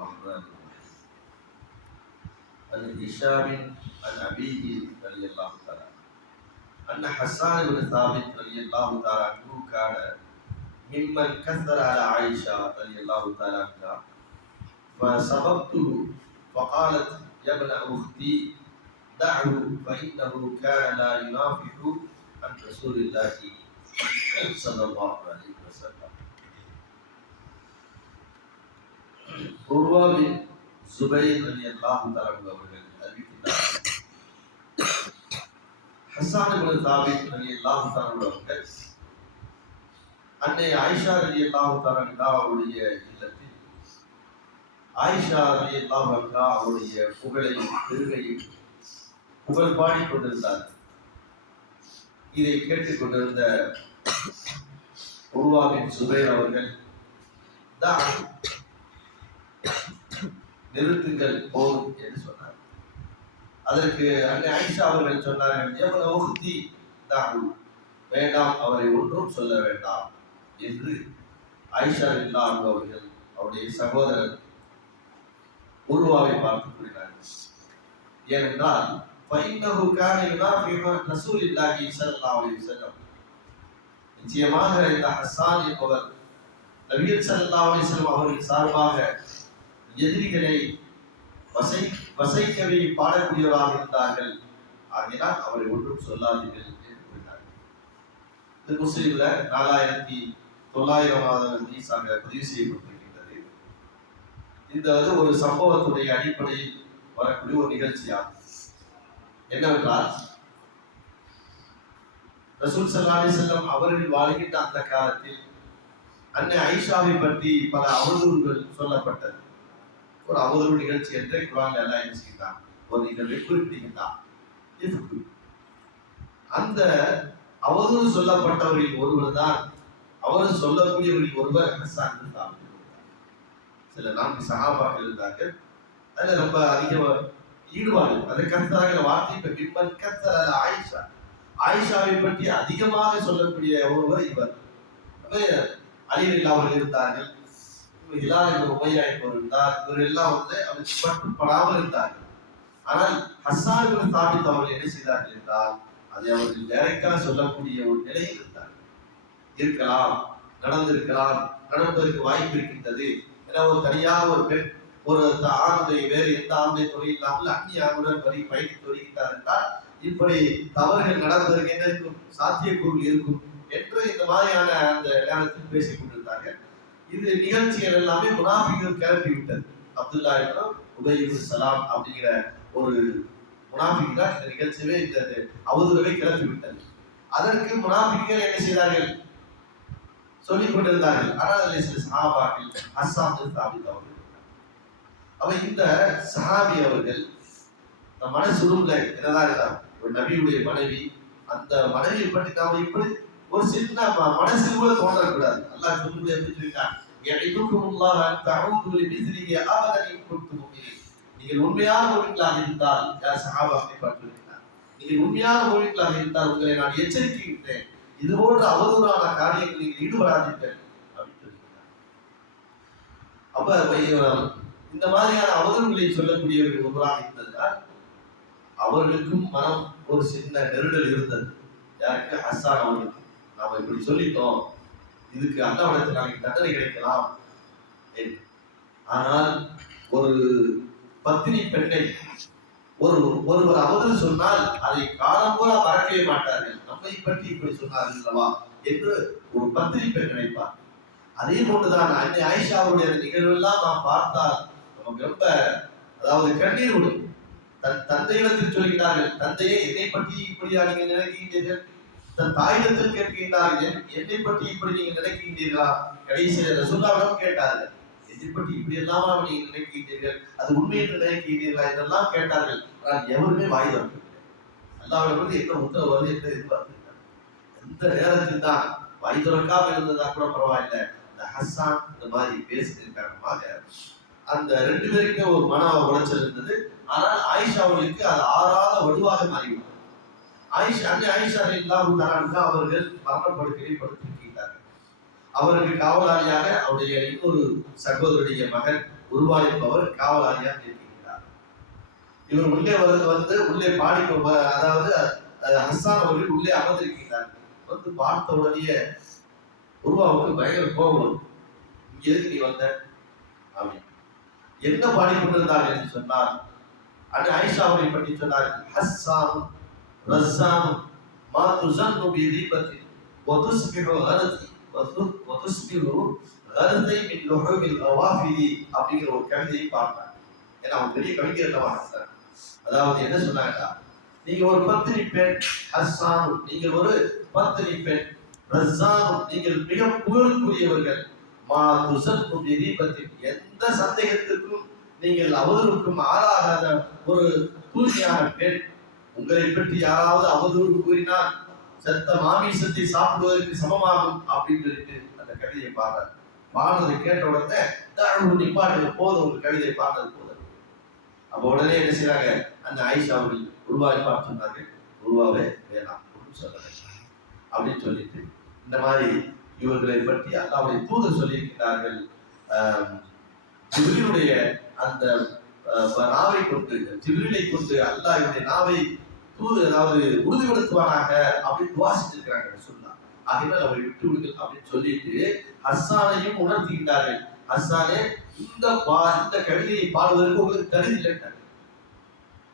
الرحمن الرحيم. عن هشام عن أبيه رضي الله تعالى أن حسان بن ثابت رضي الله تعالى عنه كان ممن كثر على عائشة رضي الله تعالى عنها فسببته فقالت يا ابن أختي دعه فإنه كان لا ينافح عن رسول الله صلى الله عليه وسلم. Urwa பின் சுபைர் ரலியல்லாஹு தஆலா அவர்கள் அறிவிக்கிறார்கள், ஹஸ்ஸான் இப்னு தாபித் ரலியல்லாஹு தஆலா அவர்கள் அன்னை ஆயிஷா ரலியல்லாஹு தஆலா அவருடைய இல்லத்தில் ஆயிஷா ரலியல்லாஹு அன்ஹா அவருடைய புகழையும் பெருமையும் புகழ் பாடிக் கொண்டிருந்தார்கள். இதை கேட்டுக் கொண்டிருந்த உர்வா பின் சுபைர் அவர்கள் நிறுத்துங்கள் போதும் என்று சொன்னார். அதற்கு அன்னை ஆயிஷா அவர்கள் சொன்னார்கள், வேண்டாம், அவரை ஒன்றும் சொல்ல வேண்டாம் என்று ஆயிஷா ரலியல்லாஹு அவர்கள் அவருடைய சகோதரர் உர்வாவை பார்த்து கூறினார்கள். ஏனென்றால் நிச்சயமாக இந்த ஹஸ்ஸான் என்பவர் நபிகள் ஸல்லல்லாஹு அலைஹி வஸல்லம் அவர்கள் சார்பாக எதிரிகளை வசைக்கவே பாடக்கூடியவராக இருந்தார்கள். ஆகையால் அவரை ஒன்றும் சொல்லாதீர்கள் என்று கூறினார்கள். இது முஸ்லிம்ல 4900வது ஹதீஸாக பதிவு செய்யப்பட்டிருக்கின்றது. இந்த ஒரு சம்பவத்துடைய அடிப்படையில் வரக்கூடிய ஒரு நிகழ்ச்சியாகும். என்னவென்றால் ரசூல் ஸல்லல்லாஹு அலைஹி வஸல்லம் அவர்கள் வாழ்கின்ற அந்த காலத்தில் அன்னை ஆயிஷாவை பற்றி பல அவதூறுகள் சொல்லப்பட்டது. ஒரு அவதூறு நிகழ்ச்சி என்று குர்ஆன்ல எல்லாம் என்ன செய்கிறான், ஒரு நிகழ்வை குறிப்பிடுகின்றான். அந்த அவதூறு சொல்லப்பட்டவரில் ஒருவர் தான், அவர் சொல்லக்கூடியவரில் ஒருவர் ஹஸ்ஸான் இப்னு தாபித். சில 4 சஹாபாக்கள் இருந்தார்கள். அதுல ரொம்ப அதிக ஈடுபாடு, அதற்கடுத்ததாக வார்த்தை பிம்பன் கத்தர ஆயிஷா, ஆயிஷாவை பற்றி அதிகமாக சொல்லக்கூடிய ஒருவர் இவர். அலி அவர்கள் இருந்தார்கள், ஹிலால் இப்னு உமையா என்பவர் இருந்தார். இவரெல்லாம் அவருக்கு பட்டுப்படாமல் இருந்தார்கள். ஆனால் ஹஸ்ஸான் இப்னு தாபித் அவர்கள் என்ன செய்தார்கள் என்றால், அதை அவர்கள் டைரக்டாக சொல்லக்கூடிய ஒரு நிலையில் இருந்தார். இருக்கலாம், நடந்திருக்கலாம், நடப்பதற்கு வாய்ப்பு இருக்கின்றது என ஒரு தனியாக ஒரு பெண் ஒரு ஆணுடைய வேறு எந்த ஆணுடைய தொழில் இல்லாமல் அந்நிய ஆணுடன் பயணித்து வருகின்றார் என்றால் இப்படி தவறுகள் நடப்பதற்கு என்ன இருக்கும், சாத்தியக்கூறு இருக்கும் என்று இந்த மாதிரியான அந்த நேரத்தில் பேசிக் கொண்டிருந்தார்கள். இது நிகழ்ச்சிகள் எல்லாமே முனாஃபிக்குகள் கிளப்பி விட்டது. அப்துல்லா இப்னு உபை இப்னு சலாம் அப்படிங்கிற ஒரு முனாஃபிக் தான் இந்த நிகழ்ச்சியவே இந்த அவதூறவை கிளப்பி விட்டது. அதற்கு முனாஃபிக்குகள் என்ன செய்தார்கள், சொல்லிக் கொண்டிருந்தார்கள். ஆனால் அதில் சில சஹாபாக்கள் ஹஸ்ஸான் இப்னு தாபித் அவர்கள், இந்த சஹாபி அவர்கள் மனசுரும்ல என்னதான் இருந்தார், ஒரு நபியுடைய மனைவி, அந்த மனைவியை பற்றி நாம இப்படி ஒரு சின்ன மனசில் கூட தோன்றக்கூடாது. அல்லாஹ் சொல்லும்போது எப்படி சொல்லிட்டான், நீங்கள் உண்மையான மொழிகளாக இருந்தால், யார் சஹாபாக்களை பார்த்திருக்கிறார், நீங்கள் உண்மையான மொழிகளாக இருந்தால் உங்களை நான் எச்சரிக்கின்றேன், இது போன்ற அவதூறான காரியங்களில் நீங்கள் ஈடுபடாதீர்கள் அப்படின்னு சொல்லியிருக்கிறார். அப்ப இந்த மாதிரியான அவதூறுகளை சொல்லக்கூடியவர்கள் ஒன்றாக இருந்ததுனால் அவர்களுக்கும் மனம் ஒரு சின்ன நெருடல் இருந்தது. யாருக்கு, ஹஸ்ஸான் அவர்களுக்கு. நாம இப்படி சொல்லிட்டோம், இதுக்கு அல்லாஹ்விடத்தில் நாளைக்கு தண்டனை கிடைக்கலாம். ஆனால் ஒரு பத்தினி பெண்ணை ஒருவர் அவதூறு சொன்னால் அதை காலம் போல மறக்கவே மாட்டார்கள். நம்மை பற்றி இப்படி சொன்னார்கள் அல்லவா என்று ஒரு பத்தினி பெண் நினைப்பார். அதே போன்றுதான் அன்னை ஆயிஷாவுடைய நிகழ்வெல்லாம் நாம் பார்த்தால் நமக்கு ரொம்ப கண்ணீர் விடும். தன் தந்தையிடத்தில் சொல்கிறார்கள், தந்தையே என்னை பற்றி இப்படியா நீங்க நினைக்கின்றீர்கள்? தன் தாயிடத்தில் கேட்கின்றார்கள், என்னை பற்றி இப்படி நீங்க நினைக்கின்றீர்களா? கடைசியில் ரசூலுல்லாஹ்விடம் கேட்டார்கள், என்னை பற்றி இப்படி எல்லாம் நீங்க நினைக்கின்றீர்கள், அது உண்மை என்று நினைக்கின்றீர்களா என்றெல்லாம் கேட்டார்கள். ஆனால் எவருமே வாய் திறக்கவில்லை. அல்லாஹ்விடம் என்ன உத்தரவு வருது என்று எதிர்பார்த்திருக்கிறார். எந்த நேரத்தில் தான் வாய் திறக்காம இருந்ததா கூட பரவாயில்லை, இந்த ஹஸ்ஸான் இந்த மாதிரி பேசுகிற காரணமாக அந்த 2 பேருக்குமே ஒரு மன உளைச்சல் இருந்தது. ஆனால் ஆயிஷாவுக்கு அது ஆறாத வடுவாக மாறிவிட்டது. அன்னை ஆயிஷா ரலியல்லாஹு தஆலா அவர்கள் மரணப்படுக்கையை படுத்திருக்கிறார்கள். அவருக்கு காவலாளியாக அவருடைய இன்னொரு சகோதரருடைய மகன் உருவா என்பவர் காவலாளியாக இருக்கிறார். இவர் உள்ளே வந்து உள்ளே பாடி, அதாவது ஹஸ்ஸான் அவர்கள் உள்ளே அமர்ந்திருக்கிறார். வந்து பார்த்த உடனே உருவாவுக்கு பயங்கர கோபம். இங்க எதுக்கு நீ வந்த அப்படின்னு என்ன பாடிக்கொண்டிருந்தார்கள் என்று சொன்னார். அது ஆயிஷா அவரை பற்றி சொன்னார்கள். ஹஸ்ஸான் ரஸ்ஸான் மா துஸன்னு பி ரீபத்தி வதுஸ்பிஹு கரதி வதுஸ்பிஹு கரதை மின் லுஹுமில் அவாஃபிதி அப்படிங்கிற ஒரு கவிதையை பார்த்தார். ஏன்னா அவன் பெரிய கவிஞர் அல்லவா ஹஸ்ஸான். அதாவது என்ன சொன்னாங்க, நீங்க ஒரு பத்தினி பெண், ஹஸ்ஸான் நீங்கள் ஒரு பத்தினி பெண், ரஸ்ஸான் நீங்கள் மிக புகழுக்குரியவர்கள், மா துஸன்னு பி ரீபத்தி எந்த சந்தேகத்திற்கும் நீங்கள் அவதூறுக்கும் ஆளாகாத ஒரு தூய்மையான பெண். உங்களை பற்றி யாராவது அவதூறு கூறினால் செத்த மாமிசத்தை சாப்பிடுவதற்கு சமமாகும் அப்படின்னு சொல்லிட்டு அந்த கவிதையை பாடுறார். பாடுறதை கேட்ட உடனே நிப்பாட்டு போதும், உங்க கவிதை பாடுறது போதும். அப்ப உடனே என்ன செய்யறாங்க, அந்த ஆயிஷா அவர்கள் உருவாவை பார்த்து சொன்னார்கள், உருவாவே வேணாம் சொல்லலை அப்படின்னு சொல்லிட்டு இந்த மாதிரி இவர்களை பற்றி அல்லாஹ்வுடைய தூதர் சொல்லியிருக்கிறார்கள். ஜிப்ரீலுடைய அந்த நாவை கொண்டு, ஜிப்ரீலை கொண்டு அல்லாஹ் இவருடைய நாவை அதாவது உறுதிப்படுத்துவானாக அப்படின்னு துஆ செஞ்சிருக்கிறாங்க சொன்னா. ஆகையால் அவரை விட்டு விடுங்கள் அப்படின்னு சொல்லிட்டு ஹஸ்ஸானையும் உணர்த்துகின்றார்கள். ஹஸ்ஸானே இந்த கவிதையை பாடுவதற்கு உங்களுக்கு தகுதி இல்லைட்டாங்க.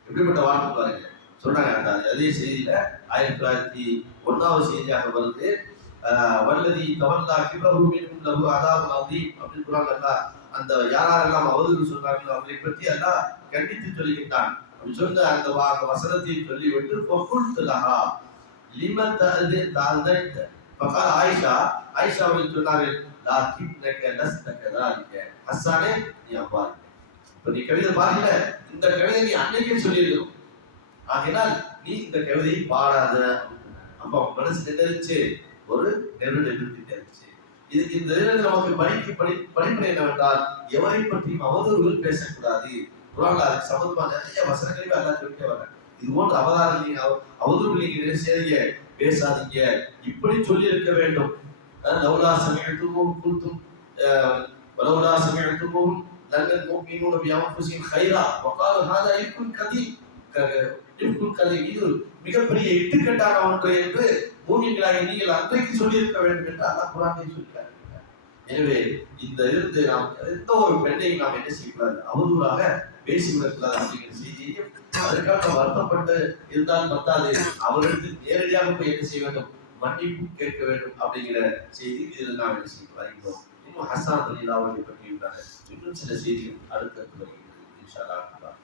எப்படிப்பட்ட வார்த்தை பாருங்க சொன்னாங்க. அந்த அதே செய்தியில 1901 செய்தியாக வருது. வல்லதி தவல்லா கிப்ரஹு மின்ஹும் லஹு அதாபுன் அதீம் அப்படின்னு குர்ஆன்ல அந்த யாரெல்லாம் அவதூறு சொன்னார்களோ அவரை பற்றி அல்லாஹ் கண்டித்து சொல்லுகின்றான். அப்படி சொன்ன அந்த வசனத்தை சொல்லிவிட்டு ஃபகுல்து லஹா லிமன் தஅதைத ஃபகால் ஆயிஷா அவர்கள் சொன்னார்கள், லாகின்னக லஸ்த கதாலிக ஹஸ்ஸானே நீ அப்பா இப்ப நீ கவிதை பாடல, இந்த கவிதை நீ அன்னைக்கே சொல்லியிருக்கணும். ஆகையால் நீ இந்த கவிதையை பாடாத. அப்ப மனசு நினைச்சு ஒரு நெருடல் இருந்துச்சு. இதுக்கு இந்த நமக்கு படிப்பனை என்னவென்றால் எவரை பற்றியும் அவதூறுகள் பேசக்கூடாது. குர்ஆன்ல அதுக்கு சம்பந்தமா நிறைய வசனங்களையும் அல்லாஹ் சொல்லிட்டே வர்றாங்க. இது போன்ற அவதாரங்களை அவதூறுகள் நீங்க செய்ய பேசாதீங்க, இப்படி சொல்லி இருக்க வேண்டும். லௌலா சமிஅதுஹு குல்தும் வலௌலா சமிஅதுஹு லன்னல் முஃமினூன பிஅன்ஃபுஸிஹிம் கைரா வகாலு ஹாதா இஃகுன் கதீம். இது மிகப்பெரிய இட்டுக்கட்டான ஒன்று என்று மூமின்களாக நீங்கள் அன்றைக்கு சொல்லி இருக்க வேண்டும் என்று அல்லாஹ் குர்ஆனில் சொல்லிட்டார். எனவே இந்த இருந்து நாம் எந்த ஒரு பெண்ணையும் நாம் என்ன செய்யக்கூடாது, அவதூறாக பேசிவிடக்கூடாது அப்படிங்கிற செய்தியையும், அதற்காக வருத்தப்பட்டு இருந்தால் பத்தாது, அவர்களுக்கு நேரடியாக போய் என்ன செய்ய வேண்டும், மன்னிப்பு கேட்க வேண்டும் அப்படிங்கிற செய்தி இதில் நாம் என்ன செய்யக்கூடாது. இன்னும் ஹஸ்ஸான் ரலியல்லாஹு அன்ஹு பற்றி இன்னும் சில செய்திகள் அடுத்தடுத்து வருகிறது இன்ஷா அல்லாஹ்.